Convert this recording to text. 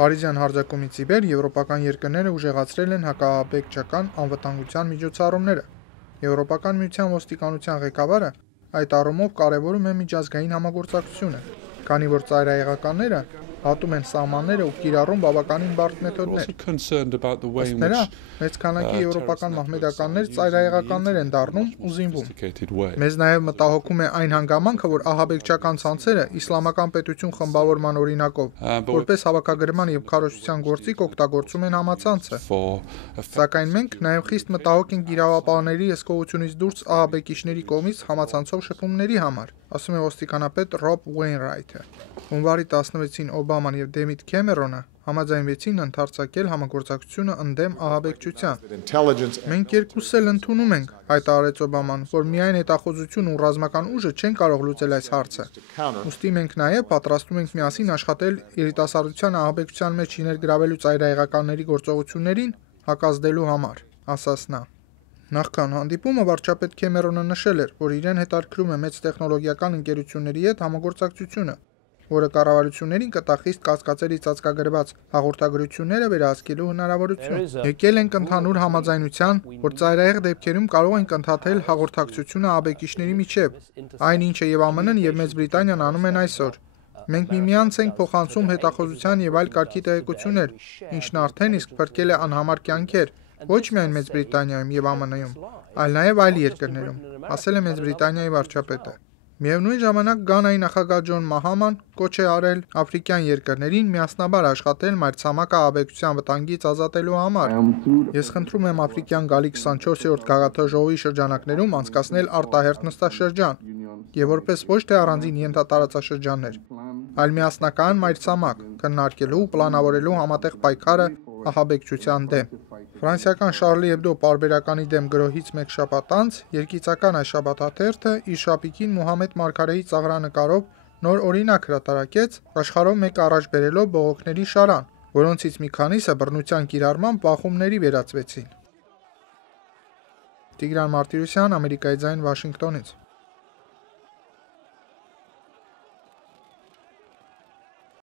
Փարիզյան հարձակումից ի վեր եվրոպական երկրները ուժեղացրել են հակաահաբեկչական անվտանգության միջոցառումները։ Եվրոպական միության ոստիկանության ղեկավարը այդ առումով կարևորում է միջազգային համագործակցությունը, քանի որ ծայրահեղականները հատում են սահմանները ու կիրառում բավականին բարդ մեթոդներ։ Ըստ նրա, մեծ քանակի եվրոպական մահմեդականներ ծայրահեղականներ են դառնում ու զինվում։ Մեզ նաև մտահոգում է այն հանգամանքը, որ ահաբեկչական ցանցերը իսլամական պետություն խմբավորման օրինակով որպես հավաքագրման և քարոզչության գործիք օգտագործում են համացանցը։ Սակայն մենք նաև խիստ մտահոգ ենք իրավապահների հսկողությունից դուրս ահաբեկիչների կողմից համացանցով շփումների համար, ասում է ոստիկանապետ Ռոբ Ուեյնրայթը։ Հունվարի 16-ին Օբաման և Դեվիդ Քեմերոնը համաձայնվեցին ընդարձակել համագործակցությունը ընդդեմ ահաբեկչության։ Մենք երկուսս էլ ընդունում ենք, հայտարարեց Օբաման, որ միայն հետախուզություն ու ռազմական ուժը չեն կարող լուծել այս հարցը։ Ուստի մենք նաև պատրաստվում ենք միասին աշխատել երիտասարդության ահաբեկչության մեջ ներգրավելու ծայրահեղականների գործողություններին հակազդելու համար, ասաց նա։ Նախքան հանդիպումը վարչապետ Քեմերոնը նշել էր, որ իրեն հետաքրքրում է մեծ տեխնոլոգիական ընկերությունների հետ համագործակցությունը, որը կառավարություններին կտա խիստ կասկածելի ծածկագրված հաղորդագրությունները վերահսկելու հնարավորություն։ Եկել ենք ընդհանուր համաձայնության, որ ծայրահեղ դեպքերում կարող ենք ընդհատել հաղորդակցությունը ահաբեկիչների միջև, այն ինչը և ԱՄՆ-ն և Մեծ Բրիտանիան անում են այսօր։ Մենք միմյանց ենք փոխանցում հետախուզության և այլ կարգի տեղեկություններ, ինչն արդեն իսկ փրկել է անհամար կյանքեր, ոչ միայն Մեծ Բրիտանիայում և ԱՄՆ-ում, այլ նաև այլ երկրներում, ասել է Մեծ Բրիտանիայի վարչապետը։ Միևնույն ժամանակ Գանայի նախագահ Ջոն Մահաման կոչ է արել աֆրիկյան երկրներին միասնաբար աշխատել մայրցամաք ահաբեկչության վտանգից ազատելու համար։ Ես խնդրում եմ Աֆրիկյան գալի 24-րդ գագաթնաժողովի շրջանակներում անցկացնել արտահերթ նստաշրջան, և որպես ոչ թե առանձին ենթատարածաշրջաններ, այլ միասնական մայրցամաք, քննարկելու ու պլանավորելու համատեղ պայքարը ահաբեկչության դեմ։ Ֆրանսիական Շարլի Էբդո պարբերականի դեմ գրոհից մեկ շաբաթ անց երկիծական այս շաբաթաթերթը իր շապիկին Մուհամմեդ մարգարեի ծաղրանկարով նոր օրինակ հրատարակեց, աշխարհով մեկ առաջ բերելով բողոքների շարան, որոնցից մի քանիսը բռնության կիրառմամբ բախումների վերածվեցին։ Տիգրան Մարտիրոսյան, Ամերիկայի ձայն, Վաշինգտոնից։